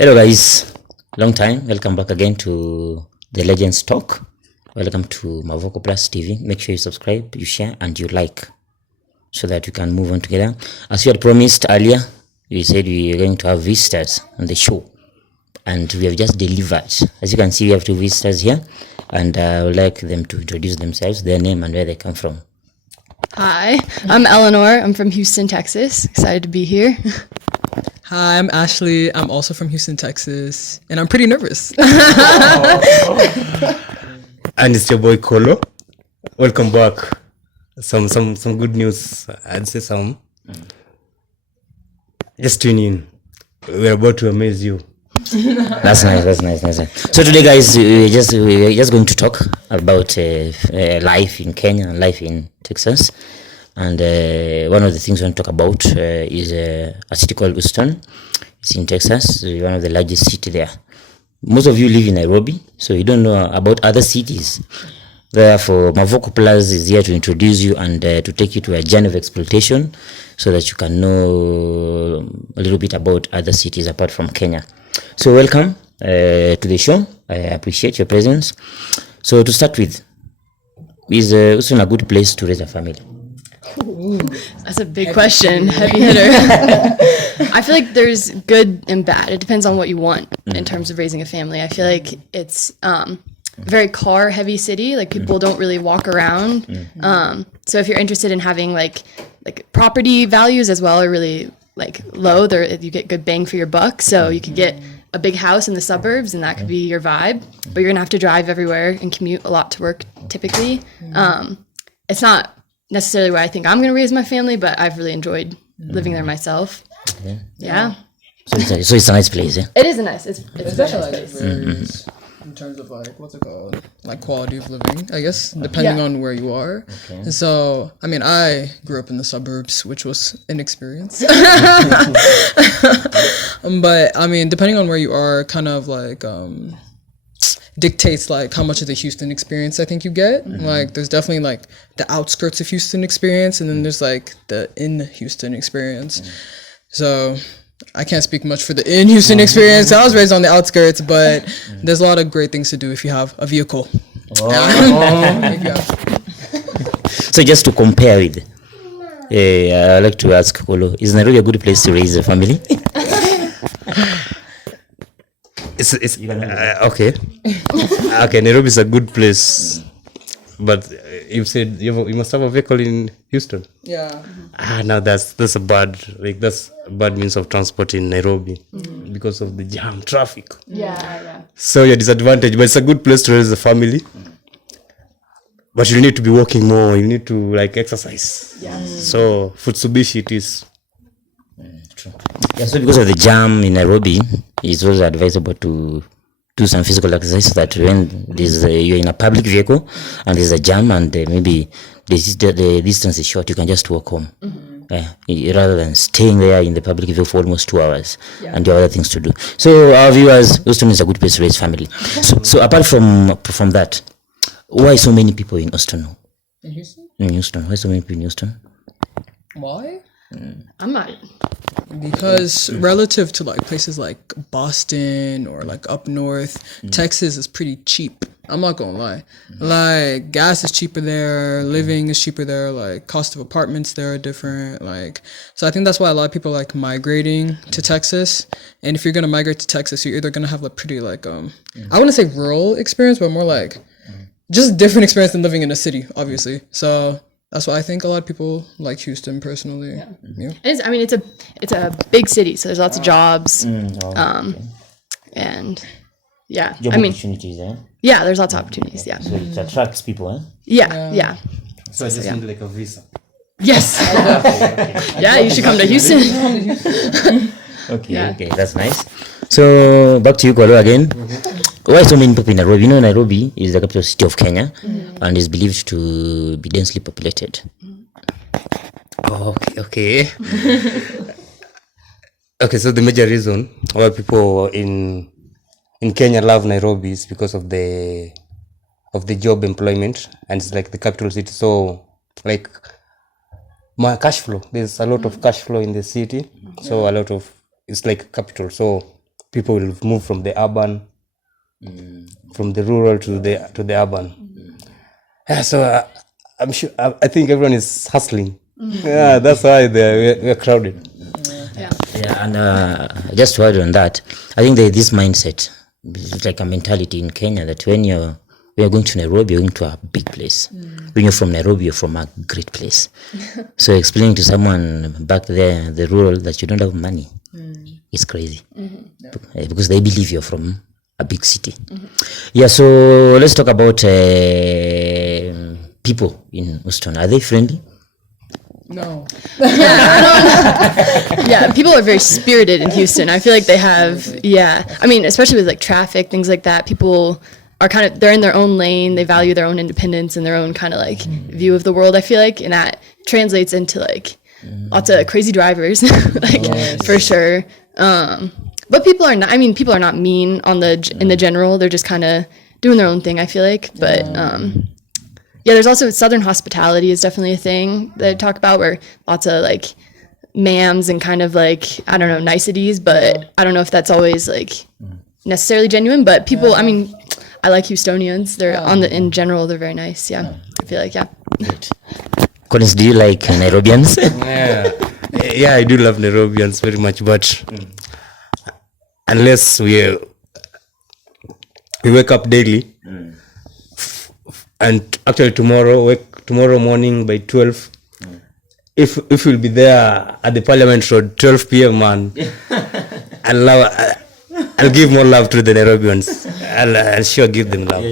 Hello guys, long time. Welcome back again to the Legends Talk. Welcome to Mavoko Plus TV. Make sure you subscribe, you share, and you like, so that we can move on together. As we had promised earlier, we said we are going to have visitors on the show, and we have just delivered. As you can see, we have two visitors here, and I would like them to introduce themselves, their name, and where they come from. Hi, I'm Eleanor. I'm from Houston, Texas. Excited to be here. Hi, I'm Ashley. I'm also from Houston, Texas, and I'm pretty nervous. And it's your boy Kolo. Welcome back. Some good news. I'd say some. Just tune in. We're about to amaze you. That's nice. So today, guys, we're just going to talk about life in Kenya and life in Texas. And one of the things we want to talk about is a city called Houston. It's in Texas, one of the largest cities there. Most of you live in Nairobi, so you don't know about other cities. Therefore, Mavoko Plus is here to introduce you and to take you to a journey of exploitation so that you can know a little bit about other cities apart from Kenya. So welcome to the show. I appreciate your presence. So to start with, is Houston a good place to raise a family? Ooh, that's a big question. Heavy hitter. I feel like there's good and bad. It depends on what you want in terms of raising a family. I feel like it's a very car heavy city. Like people don't really walk around. So if you're interested in having like property values as well are really like low, there you get good bang for your buck. So you could get a big house in the suburbs and that could be your vibe, but you're gonna have to drive everywhere and commute a lot to work typically. It's not necessarily where I think I'm going to raise my family, but I've really enjoyed living there myself. Yeah. So it's a nice place, yeah? It is a nice, it's a Especially nice like place. varies in terms of like what's it called, like quality of living, I guess, depending on where you are. And so, I mean, I grew up in the suburbs, which was an experience. But I mean, depending on where you are, kind of like dictates like how much of the Houston experience I think you get. Like there's definitely like the outskirts of Houston experience, and then there's like the in Houston experience. So I can't speak much for the in Houston experience. I was raised on the outskirts, but there's a lot of great things to do if you have a vehicle. So just to compare with, I'd like to ask Kolo, is Nairobi a good place to raise a family? It's okay. Okay, Nairobi is a good place, but you said you must have a vehicle in Houston. Yeah. Now that's a bad means of transport in Nairobi because of the jam traffic. Yeah. So your disadvantage, but it's a good place to raise a family. But you need to be walking more. You need to like exercise. So Futsubishi it is. True. Yeah, so because of the jam in Nairobi, it's also advisable to do some physical exercise so that when you're in a public vehicle and there's a jam and maybe the distance is short, you can just walk home. Rather than staying there in the public vehicle for almost 2 hours and you have other things to do. So our viewers, Houston is a good place to raise family. So apart from that, why so many people in Houston? In Houston? In Houston. Why so many people in Houston? Why? I'm not. Because relative to like places like Boston or like up north, Texas is pretty cheap. I'm not gonna lie. Like gas is cheaper there, living is cheaper there, like cost of apartments there are different. Like so I think that's why a lot of people like migrating to Texas. And if you're gonna migrate to Texas, you're either gonna have a pretty like I wouldn't say rural experience, but more like just different experience than living in a city, obviously. So that's why I think a lot of people like Houston personally. Yeah. It's a big city, so there's lots of jobs. And yeah, Job opportunities, eh? yeah, there's lots of opportunities. Yeah. So it attracts people, eh? Yeah. So I just need like a visa. Yes. Yeah, you should come to Houston. Okay, that's nice. So back to you, Kolo, again. Why so many people in Nairobi? You know, Nairobi is the capital city of Kenya and is believed to be densely populated. Okay. Okay, so the major reason why people in Kenya love Nairobi is because of the job employment, and it's like the capital city. So like my cash flow, there's a lot of cash flow in the city. So a lot of it's like capital. So people will move from the urban, from the rural to the urban. Yeah, so I'm sure. I think everyone is hustling. Yeah, that's why we're crowded. Yeah. Yeah, and just to add on that, I think there's this mindset, it's like a mentality in Kenya that when you're going to Nairobi, you're going to a big place. When you're from Nairobi, you're from a great place. So explaining to someone back there in the rural that you don't have money, it's crazy. Because they believe you're from a big city. Yeah, so let's talk about people in Houston. Are they friendly? No. Yeah, people are very spirited in Houston. I feel like they have, I mean, especially with like traffic, things like that, people are they're in their own lane, they value their own independence and their own kind of like view of the world, I feel like, and that translates into like lots of crazy drivers, like for sure. But people are not mean in the general, they're just kind of doing their own thing, I feel like, but yeah, there's also Southern hospitality is definitely a thing that I talk about, where lots of like ma'ams and kind of like, I don't know, niceties, but I don't know if that's always like necessarily genuine, but people, I mean, I like Houstonians. They're in general, they're very nice. Yeah. I feel like, Collins, do you like Nairobians? Yeah, I do love Nairobians very much, but unless we wake up daily, and actually tomorrow morning by 12, if we'll be there at the Parliament Road 12 p.m. man, I'll give more love to the Nairobians. I'll sure give them love.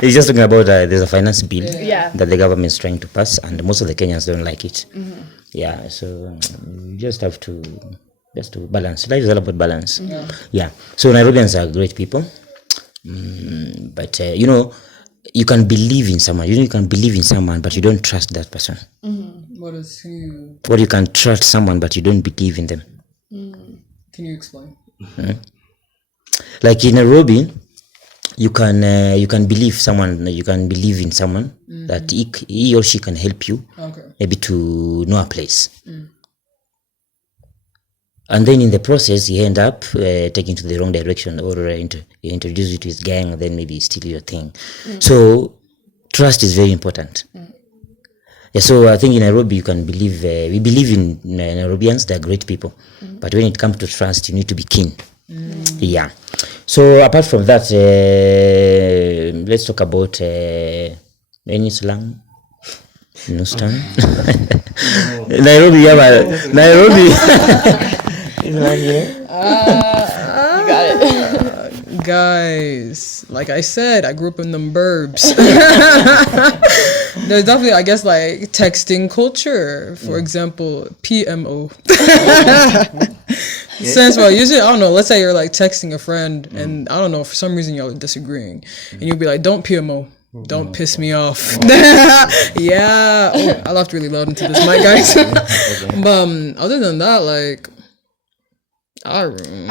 He's just talking about there's a finance bill that the government is trying to pass, and most of the Kenyans don't like it. Yeah, so you just have to balance. Life is all about balance. Yeah. So Nairobians are great people, but you know, you can believe in someone. You can believe in someone, but you don't trust that person. What is he? Or you can trust someone, but you don't believe in them. Can you explain? Like in Nairobi, you can believe someone. You can believe in someone that he or she can help you, maybe to know a place. And then in the process, you end up taking to the wrong direction, or he introduce you to his gang, and then maybe steal your thing. So trust is very important. Yeah, so I think in Nairobi, you can believe, we believe in Nairobians, they're great people. But when it comes to trust, you need to be keen. Yeah. So apart from that, let's talk about any slang in Houston. Nairobi, Nairobi. You got it. Guys, like I said, I grew up in them burbs. There's definitely, I guess, like texting culture. For example, PMO. Stands for, usually, I don't know, let's say you're like texting a friend and I don't know, for some reason y'all are disagreeing. And you'll be like, don't PMO. Don't piss me off. Yeah. Oh, I laughed really loud into this mic, guys. But other than that, like, I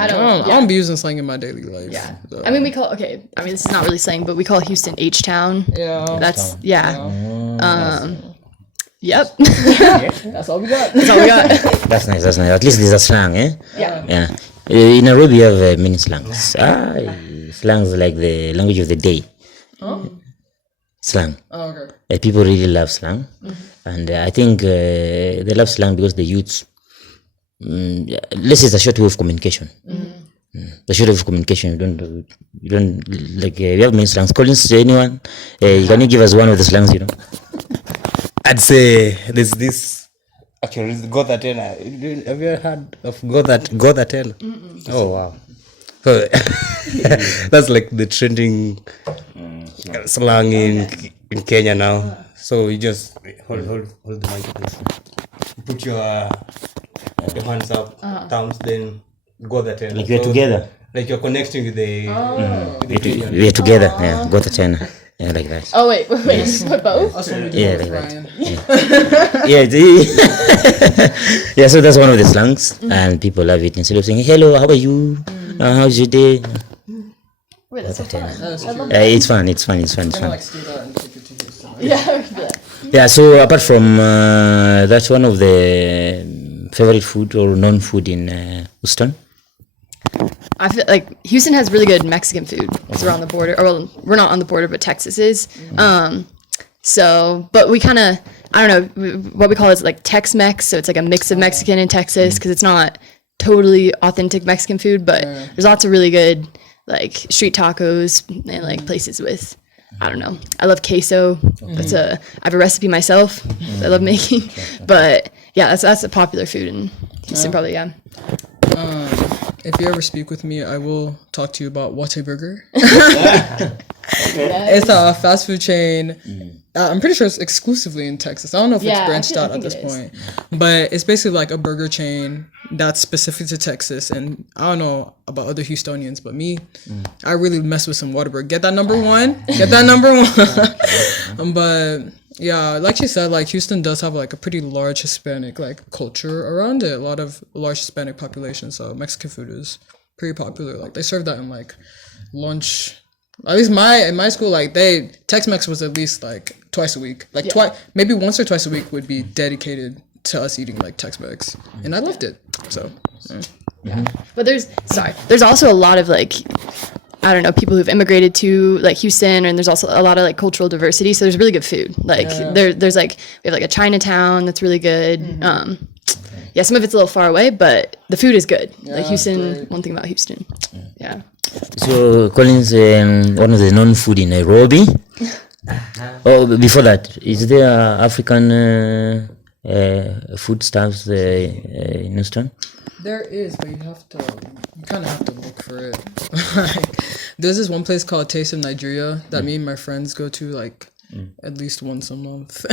don't be using slang in my daily life. Yeah. So. I mean, this is not really slang, but we call Houston H-Town. Yeah. That's, yep. That's all we got. That's all we got. That's nice. At least there's a slang, eh? Yeah. In Nairobi, you have many slangs. Slangs like the language of the day. Slang. Oh, okay. People really love slang. And I think they love slang because the youths, let's say it's a short way of communication. The short way of communication, you don't like, we have many slangs. Collins, anyone? Can you give us one of the slangs, you know? I'd say there's this, actually, Gothatena. Have you ever heard of Gothatena? Oh, wow. So, that's like the trending slang in Kenya now. So you just hold the mic, please. Put your hands up, thumbs, then Gothatena. Like we're together. Like you're connecting with the. We're together. Yeah, Gothatena. Yeah, like that. Oh, wait. Both? Yeah, like that. Yeah, so that's one of the slangs, and people love it. Instead of saying, hello, how are you? How's your day? Wait, that's so fun. It's fun. Like, steal that and take it to Houston. Yeah. Yeah, so apart from that's one of the favorite food or known food in Houston. I feel like Houston has really good Mexican food because we're on the border. Or well, we're not on the border, but Texas is. So, but we kind of, I don't know, what we call it is like Tex-Mex. So it's like a mix of Mexican and Texas because it's not totally authentic Mexican food, but there's lots of really good like street tacos and like places with, I don't know. I love queso. I have a recipe myself that I love making. But yeah, that's a popular food in Houston, probably. Yeah. If you ever speak with me, I will talk to you about Whataburger. It's a fast food chain. I'm pretty sure it's exclusively in Texas. I don't know if it's branched out at this point, but it's basically like a burger chain that's specific to Texas. And I don't know about other Houstonians, but me, I really mess with some Whataburger. Get that number one. Get that number one. But yeah, like she said, like Houston does have like a pretty large Hispanic like culture around it. A lot of large Hispanic population. So Mexican food is pretty popular. Like they serve that in like lunch. At least in my school, like Tex-Mex was at least like twice a week. Like maybe once or twice a week would be dedicated to us eating like Tex-Mex, and I loved it. So. But there's also a lot of like, I don't know, people who've immigrated to like Houston, and there's also a lot of like cultural diversity. So there's really good food. Like there's like, we have like a Chinatown that's really good. Some of it's a little far away, but the food is good. Like Houston, one thing about Houston. Yeah. So Collins, one of the known food in Nairobi. Oh, before that, is there African food stuffs in Houston? There is, but you kind of have to look for it. There's this one place called Taste of Nigeria that me and my friends go to like at least once a month.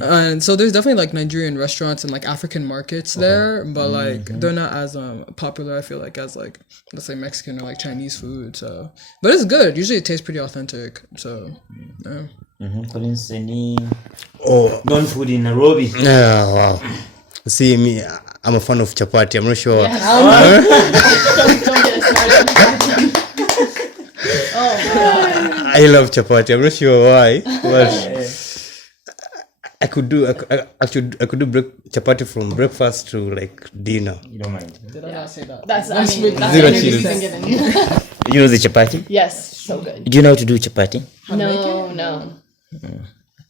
And so there's definitely like Nigerian restaurants and like African markets there, but like they're not as popular, I feel like, as like, let's say Mexican or like Chinese food. So, but it's good. Usually it tastes pretty authentic. So, yeah. Collins, any known food in Nairobi? Oh, wow. See, me, I'm a fan of chapati. I'm not sure. Don't get us started. I love chapati. I'm not sure why, but I could do chapati from breakfast to like dinner. You don't mind? Did I not say that? That's the Zero energy cheese. you've been given. You know the chapati? Yes, so good. Do you know how to do chapati? No.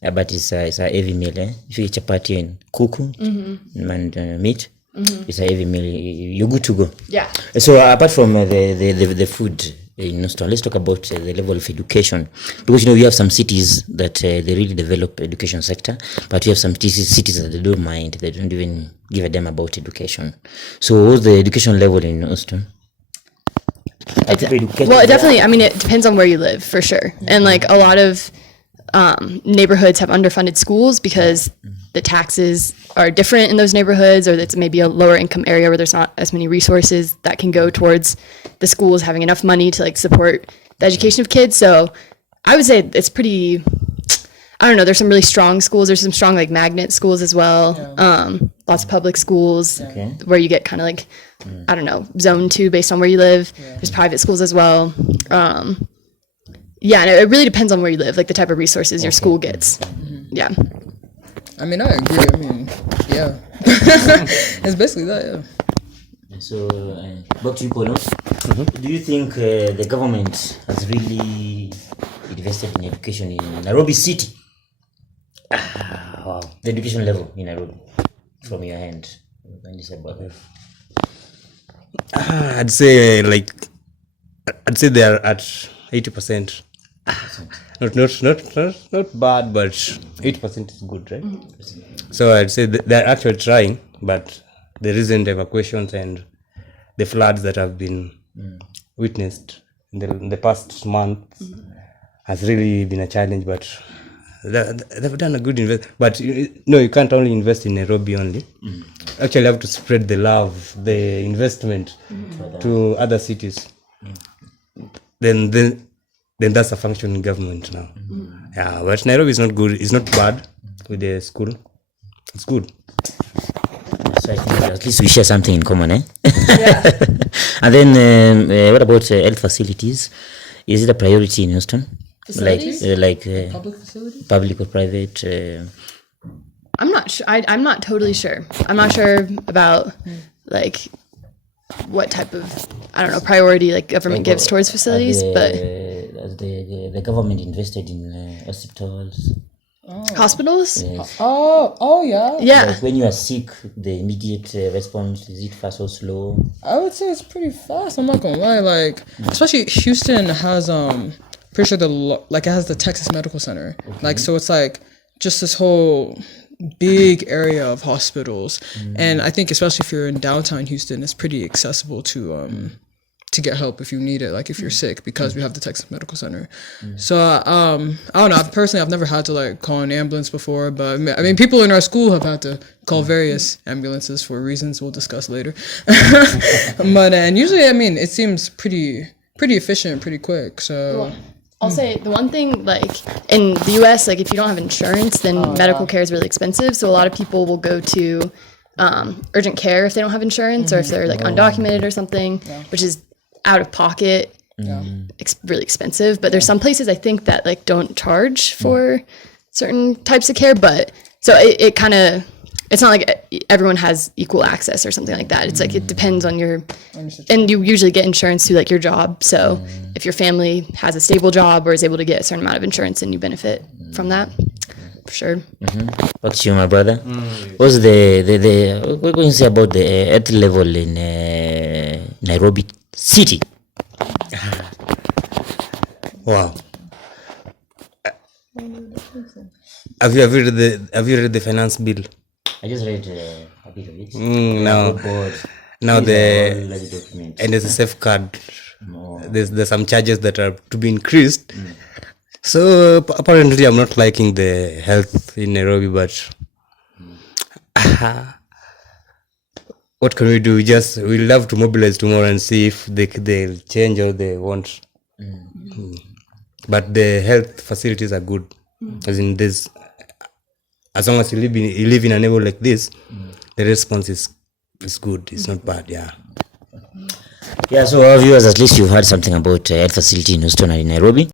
Yeah, but it's a heavy meal. If you eat chapati and kuku and meat, it's a heavy meal. You're good to go. Yeah. So apart from the food in Houston, let's talk about the level of education, because we have some cities that they really develop education sector, but we have some cities that they don't mind. They don't even give a damn about education. So what's the education level in Houston? It definitely, I mean, it depends on where you live, for sure. And like a lot of neighborhoods have underfunded schools because the taxes are different in those neighborhoods, or it's maybe a lower income area where there's not as many resources that can go towards the schools having enough money to like support the education of kids. So I would say it's pretty, I don't know, there's some really strong schools. There's some strong like magnet schools as well. Lots of public schools where you get kind of like, I don't know, zone 2 based on where you live. There's private schools as well. And it really depends on where you live, like the type of resources your school gets. Yeah. I mean, I agree. I mean, yeah. It's basically that, yeah. So, back to you, Polo. Do you think the government has really invested in education in Nairobi City? Wow. The education level in Nairobi, from your hand. What is about it? I'd say they are at 80%. Not bad, but 80% is good, right? So I'd say they're actually trying, but the recent evacuations and the floods that have been witnessed in the past month has really been a challenge. But they've done a good investment. But you can't only invest in Nairobi only. Actually, you have to spread the love, the investment to other cities. Then that's a functioning government now. Yeah, but Nairobi is not good. It's not bad with the school. It's good. So I think at least we share something in common, eh? Yeah. And then what about health facilities? Is it a priority in Houston? Facilities? Public facilities? Public or private? I'm not sure. I'm not totally sure. I'm not sure about like what type of, I don't know, priority like government gives towards facilities, but Has the government invested in hospitals? hospitals, Yeah. yeah. Like when you are sick, the immediate response, is it fast or slow? I would say it's pretty fast. I'm not gonna lie. Like, especially Houston has pretty sure it has the Texas Medical Center. Like, so it's like just this whole big area of hospitals, and I think especially if you're in downtown Houston, it's pretty accessible to get help if you need it, like if you're sick, because we have the Texas Medical Center. So I don't know. I've never had to like call an ambulance before, but I mean, people in our school have had to call various ambulances for reasons we'll discuss later. But and usually, I mean, it seems pretty efficient, pretty quick. So. I'll say the one thing, like in the US, like if you don't have insurance, then medical care is really expensive. So a lot of people will go to urgent care if they don't have insurance, or if they're like undocumented or something, which is out of pocket, really expensive. But there's some places I think that like don't charge for certain types of care, but so it kind of, it's not like everyone has equal access or something like that. It's like it depends on your, and you usually get insurance through like your job. So if your family has a stable job or is able to get a certain amount of insurance, then you benefit from that, for sure. Back to you, my brother. What's the what can you say about the health level in Nairobi City? Wow. Have you read the finance bill? I just read a bit of it. Now These are all like documents. and there's a safeguard. There's some charges that are to be increased. So apparently I'm not liking the health in Nairobi, but what can we do? We love to mobilize tomorrow and see if they'll change or they won't. But the health facilities are good. As in this, as long as you live in a neighborhood like this, the response is good. It's not bad. Yeah. Yeah, so our viewers, at least you've heard something about health facility in Houston and in Nairobi.